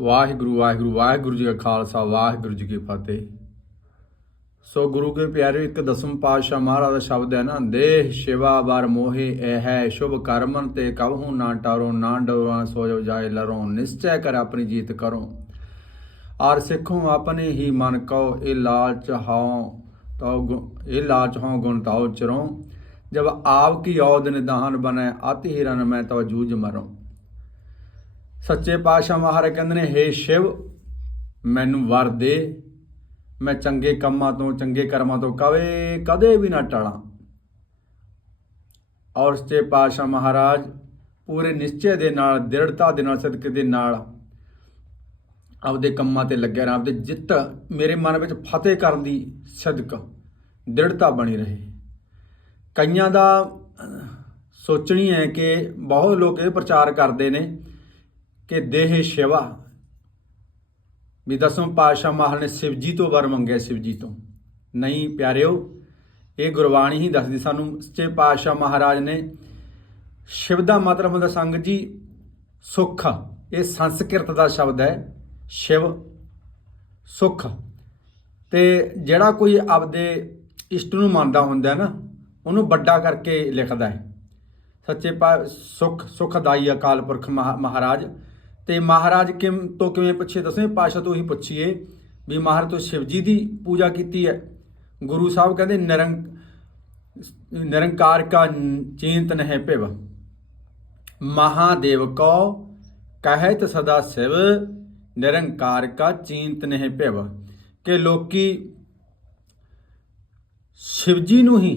ਵਾਹਿਗੁਰੂ ਵਾਹਿਗੁਰੂ ਵਾਹਿਗੁਰੂ ਜੀ ਕਾ ਖਾਲਸਾ, ਵਾਹਿਗੁਰੂ ਜੀ ਕੀ ਫਤਿਹ। ਸੋ ਗੁਰੂ ਕੇ ਪਿਆਰੇ, ਇੱਕ ਦਸਮ ਪਾਤਸ਼ਾਹ ਮਹਾਰਾਜ ਦਾ ਸ਼ਬਦ ਹੈ ਨਾ, ਦੇਹ ਸ਼ਿਵਾ ਵਰ ਮੋਹਿ ਇਹ ਹੈ, ਸ਼ੁਭ ਕਰਮਨ ਤੇ ਕਬਹੂ ਨਾ ਟਾਰੋ, ਨਾ ਡਰੋ ਸੋਜੋ, ਜਾਏ ਲਰੋ, ਨਿਸ਼ਚੈ ਕਰ ਆਪਣੀ ਜੀਤ ਕਰੋ। ਆਰ ਸਿੱਖੋ ਆਪਣੇ ਹੀ ਮਨ ਕਉ, ਇਹ ਲਾਲਚ ਹਉ, ਤਉ ਗੁ- ਇਹ ਲਾਲਚ ਹਉ ਗੁਣ ਤਾਉ ਚਰੋ। ਜਬ ਆਪ ਕੀ ਔਦ ਨਿਦਾਨ ਬਨੈ ਅਤਿ ਹਿਰਨ ਮੈਂ ਤਉ ਜੂਝ ਮਰੋ। ਸੱਚੇ ਪਾਤਸ਼ਾਹ ਮਹਾਰਾਜ ਕਹਿੰਦੇ ਨੇ, ਹੇ ਸ਼ਿਵ, ਮੈਨੂੰ ਵਰ ਦੇ। ਮੈਂ ਚੰਗੇ ਕੰਮਾਂ ਤੋਂ, ਚੰਗੇ ਕਰਮਾਂ ਤੋਂ ਕਵੇ ਕਦੇ ਵੀ ਨਾ ਟਾਲਾਂ। ਔਰ ਸੱਚੇ ਪਾਤਸ਼ਾਹ ਮਹਾਰਾਜ ਪੂਰੇ ਨਿਸ਼ਚੈ ਦੇ ਨਾਲ, ਦ੍ਰਿੜਤਾ ਦੇ ਨਾਲ, ਸਦਕੇ ਦੇ ਨਾਲ ਆਪਦੇ ਕੰਮਾਂ ਤੇ ਲੱਗਿਆ ਰਹਿ ਆਪਦੇ ਜਿੱਤ ਮੇਰੇ ਮਨ ਵਿੱਚ ਫਤਿਹ ਕਰਨ ਦੀ ਸਦਕ, ਦ੍ਰਿੜਤਾ ਬਣੀ ਰਹੇ। ਕਈਆਂ ਦਾ ਸੋਚਣੀ ਹੈ ਕਿ ਬਹੁਤ ਲੋਕ ਇਹ ਪ੍ਰਚਾਰ ਕਰਦੇ ਨੇ ਕਿ ਦੇਹ ਸ਼ਿਵਾ। ਵੀ ਦਸਮ ਪਾਤਸ਼ਾਹ ਮਹਾਰਾਜ ਨੇ ਸ਼ਿਵ ਜੀ ਤੋਂ ਵਰ ਮੰਗਿਆ ਸ਼ਿਵ ਜੀ ਤੋਂ। ਨਹੀਂ ਪਿਆਰਿਓ, ਇਹ ਗੁਰਬਾਣੀ ਹੀ ਦੱਸਦੀ ਸਾਨੂੰ ਸੱਚੇ ਪਾਤਸ਼ਾਹ ਮਹਾਰਾਜ ਨੇ ਸ਼ਿਵ ਦਾ ਮਤਲਬ ਹੁੰਦਾ ਸੰਗਤ ਜੀ, ਸੁਖ। ਇਹ ਸੰਸਕ੍ਰਿਤ ਦਾ ਸ਼ਬਦ ਹੈ, ਸ਼ਿਵ, ਸੁਖ। ਤੇ ਜਿਹੜਾ ਕੋਈ ਆਪਦੇ ਇਸ਼ਟ ਨੂੰ ਮੰਨਦਾ ਹੁੰਦਾ ਨਾ, ਉਹਨੂੰ ਵੱਡਾ ਕਰਕੇ ਲਿਖਦਾ ਹੈ। ਸੱਚੇ ਪਾ, ਸੁਖ, ਸੁਖਦਾਈ ਅਕਾਲ ਪੁਰਖ ਮਹਾ- ਮਹਾਰਾਜ। ਤੇ ਮਹਾਰਾਜ ਕਿਮ ਤੋਂ ਕਿਵੇਂ ਪੁੱਛੇ ਦਸਵੇਂ ਪਾਸ਼ਾ ਤੋਂ ਹੀ ਪੁੱਛੀਏ ਵੀ ਮਹਾਰਾਜ ਤੋਂ ਸ਼ਿਵ ਜੀ ਦੀ ਪੂਜਾ ਕੀਤੀ ਹੈ। ਗੁਰੂ ਸਾਹਿਬ ਕਹਿੰਦੇ ਨਿਰੰਕ ਨਿਰੰਕਾਰ ਕਾ ਚਿੰਤ ਨਹਿ ਭਿਵ। ਮਹਾਦੇਵ ਕੋ ਕਹਿਤ ਸਦਾ ਸਿਵ, ਨਿਰੰਕਾਰ ਕਾ ਚਿੰਤ ਨਹਿ ਭਿਵ। ਕਿ ਲੋਕੀ ਸ਼ਿਵ ਜੀ ਨੂੰ ਹੀ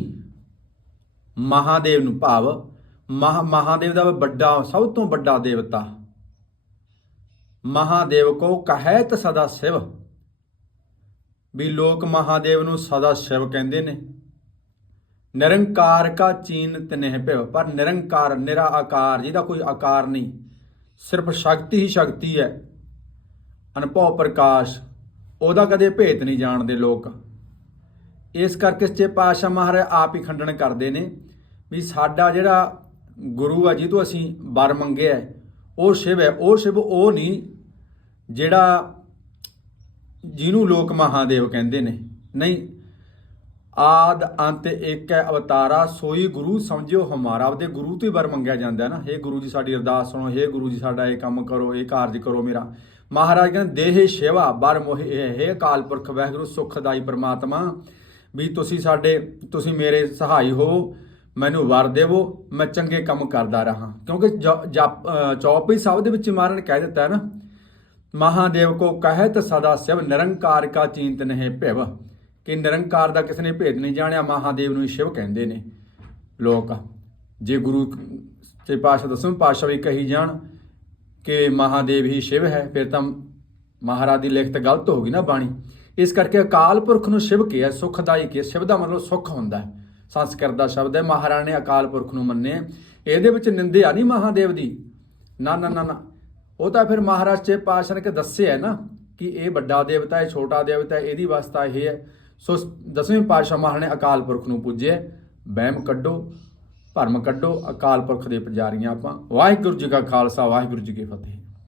ਮਹਾਦੇਵ ਨੂੰ ਭਾਵ, ਮਹਾ, ਮਹਾਦੇਵ ਦਾ ਵੱਡਾ, ਸਭ ਤੋਂ ਵੱਡਾ ਦੇਵਤਾ ਮਹਾਦੇਵ ਕੋ ਕਹਿਤ ਸਦਾ ਸ਼ਿਵ। ਵੀ ਲੋਕ ਮਹਾਦੇਵ ਨੂੰ ਸਦਾ ਸ਼ਿਵ ਕਹਿੰਦੇ ਨੇ। ਨਿਰੰਕਾਰ ਕਾ ਚੀਨ ਤਨਹਿ ਭਿਵ, ਪਰ ਨਿਰੰਕਾਰ, ਨਿਰਾ ਆਕਾਰ, ਜਿਹਦਾ ਕੋਈ ਆਕਾਰ ਨਹੀਂ, ਸਿਰਫ ਸ਼ਕਤੀ ਹੀ ਸ਼ਕਤੀ ਹੈ। ਅਨੁਭਵ ਪ੍ਰਕਾਸ਼, ਉਹਦਾ ਕਦੇ ਭੇਤ ਨਹੀਂ ਜਾਣਦੇ ਲੋਕ। ਇਸ ਕਰਕੇ ਸੱਚੇ ਪਾਤਸ਼ਾਹ ਮਹਾਰਾਜ ਆਪ ਹੀ ਖੰਡਨ ਕਰਦੇ ਨੇ ਵੀ ਸਾਡਾ ਜਿਹੜਾ ਗੁਰੂ ਆ, ਜਿਹਤੋਂ ਅਸੀਂ ਵਰ ਮੰਗਿਆ ਉਹ ਸ਼ਿਵ ਹੈ, ਉਹ ਸ਼ਿਵ ਉਹ ਨਹੀਂ ਜਿਹੜਾ ਜਿਹਨੂੰ ਲੋਕ ਮਹਾਦੇਵ ਕਹਿੰਦੇ ਨੇ। ਨਹੀਂ, ਆਦ ਅੰਤ ਇੱਕ ਹੈ, ਅਵਤਾਰਾ, ਸੋਈ ਗੁਰੂ ਸਮਝਿਓ ਹਮਾਰਾ। ਆਪਦੇ ਗੁਰੂ ਤੋਂ ਹੀ ਵਰ ਮੰਗਿਆ ਜਾਂਦਾ ਨਾ। ਹੇ ਗੁਰੂ ਜੀ, ਸਾਡੀ ਅਰਦਾਸ ਸੁਣੋ। ਹੇ ਗੁਰੂ ਜੀ, ਸਾਡਾ ਇਹ ਕੰਮ ਕਰੋ, ਇਹ ਕਾਰਜ ਕਰੋ ਮੇਰਾ। ਮਹਾਰਾਜ ਕਹਿੰਦੇ, ਦੇਹ ਸ਼ੇਵਾ, ਬਰ ਮੋਹਿ ਇਹ ਹੈ। ਅਕਾਲ ਪੁਰਖ, ਵਾਹਿਗੁਰੂ ਸੁਖਦਾਈ ਪ੍ਰਮਾਤਮਾ, ਵੀ ਤੁਸੀਂ ਸਾਡੇ, ਤੁਸੀਂ ਮੇਰੇ ਸਹਾਈ ਹੋ। ਮੈਨੂੰ ਵਰ ਦੇਵੋ ਮੈਂ ਚੰਗੇ ਕੰਮ ਕਰਦਾ ਰਹਾ। ਕਿਉਂਕਿ ਜ- ਜਪ ਅ, ਚੌਪਈ ਸਾਹਿਬ ਦੇ ਵਿੱਚ ਮਹਾਰਾਜ ਨੇ ਕਹਿ ਦਿੱਤਾ ਹੈ ਨਾ ਮਹਾਦੇਵ ਕੋ ਕਹਿਤ ਸਦਾ ਸਿਵ ਨਿਰੰਕਾਰ ਕਾ ਚਿੰਤ ਨਹੀਂ ਭਿਵ। ਕਿ ਨਿਰੰਕਾਰ ਦਾ ਕਿਸੇ ਨੇ ਭੇਦ ਨਹੀਂ ਜਾਣਿਆ ਮਹਾਦੇਵ ਨੂੰ ਹੀ ਸ਼ਿਵ ਕਹਿੰਦੇ ਨੇ। ਲੋਕ ਜੇ ਗੁਰੂ ਤੇ ਪਾਸ਼ਾ ਦਸਵੇਂ ਪਾਸ਼ਾ ਵੀ ਕਹੀ ਜਾਣ ਕਿ ਮਹਾਦੇਵ ਹੀ ਸ਼ਿਵ ਹੈ ਫਿਰ ਤਾਂ ਮਹਾਰਾਜ ਦੀ ਲਿਖਤ ਗਲਤ ਹੋ ਗਈ ਨਾ ਬਾਣੀ। ਇਸ ਕਰਕੇ ਅਕਾਲ ਪੁਰਖ ਨੂੰ ਸ਼ਿਵ ਕਿਹਾ ਸੁਖਦਾਈ ਕਿਹਾ। ਸ਼ਿਵ ਦਾ ਮਤਲਬ ਸੁਖ ਹੁੰਦਾ ਹੈ। ਸੰਸਕ੍ਰਿਤ ਦਾ ਸ਼ਬਦ ਹੈ, ਮਹਾਰਾਣੇ ਨੇ ਅਕਾਲ ਪੁਰਖ ਨੂੰ ਮੰਨਿਆ ਇਹਦੇ ਵਿੱਚ ਨਿੰਦਿਆ ਨਹੀਂ ਮਹਾਦੇਵ ਦੀ? ਨਾ ਨਾ ਨਾ ਨਾ। ਉਹ ਤਾਂ ਫਿਰ ਮਹਾਰਾਜ ਚੇ ਪਾਸ਼ਾ ਨੇ ਕਿ ਦੱਸਿਆ ਨਾ ਕਿ ਇਹ ਵੱਡਾ ਦੇਵਤਾ ਹੈ, ਛੋਟਾ ਦੇਵਤਾ ਹੈ, ਇਹਦੀ ਅਵਸਥਾ ਇਹ ਹੈ। ਸੋ ਦਸਵੇਂ ਪਾਤਸ਼ਾਹ ਮਹਾਰਾਜ ਨੇ ਅਕਾਲ ਪੁਰਖ ਨੂੰ ਪੂਜਿਆ ਵਹਿਮ ਕੱਢੋ, ਭਰਮ ਕੱਢੋ, ਅਕਾਲ ਪੁਰਖ ਦੇ ਪੁਜਾਰੀਆਂ ਆਪਾਂ। ਵਾਹਿਗੁਰੂ ਜੀ ਕਾ ਖਾਲਸਾ, ਵਾਹਿਗੁਰੂ ਜੀ ਕੀ ਫਤਿਹ।